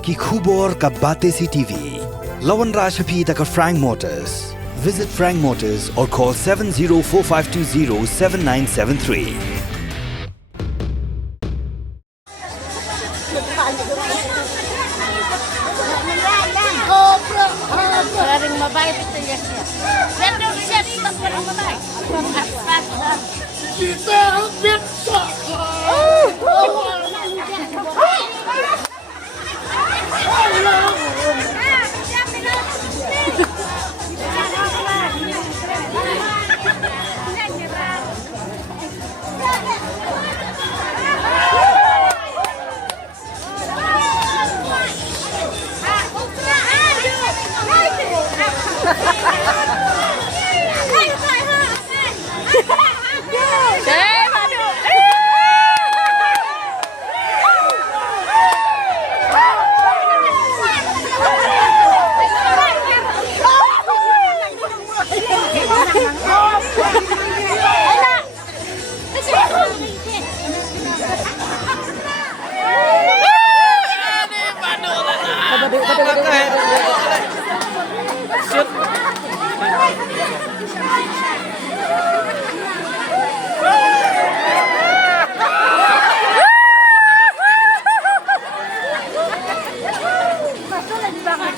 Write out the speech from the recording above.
Kikubor ka Bate si TV. Lawan Rashapi taka Frank Motors. Visit Frank Motors or call 7045207973. Maraming mabait ito yan siya. Pero siya, stop ka ng mabait. Kita ang bitsa! Masuk lagi banget.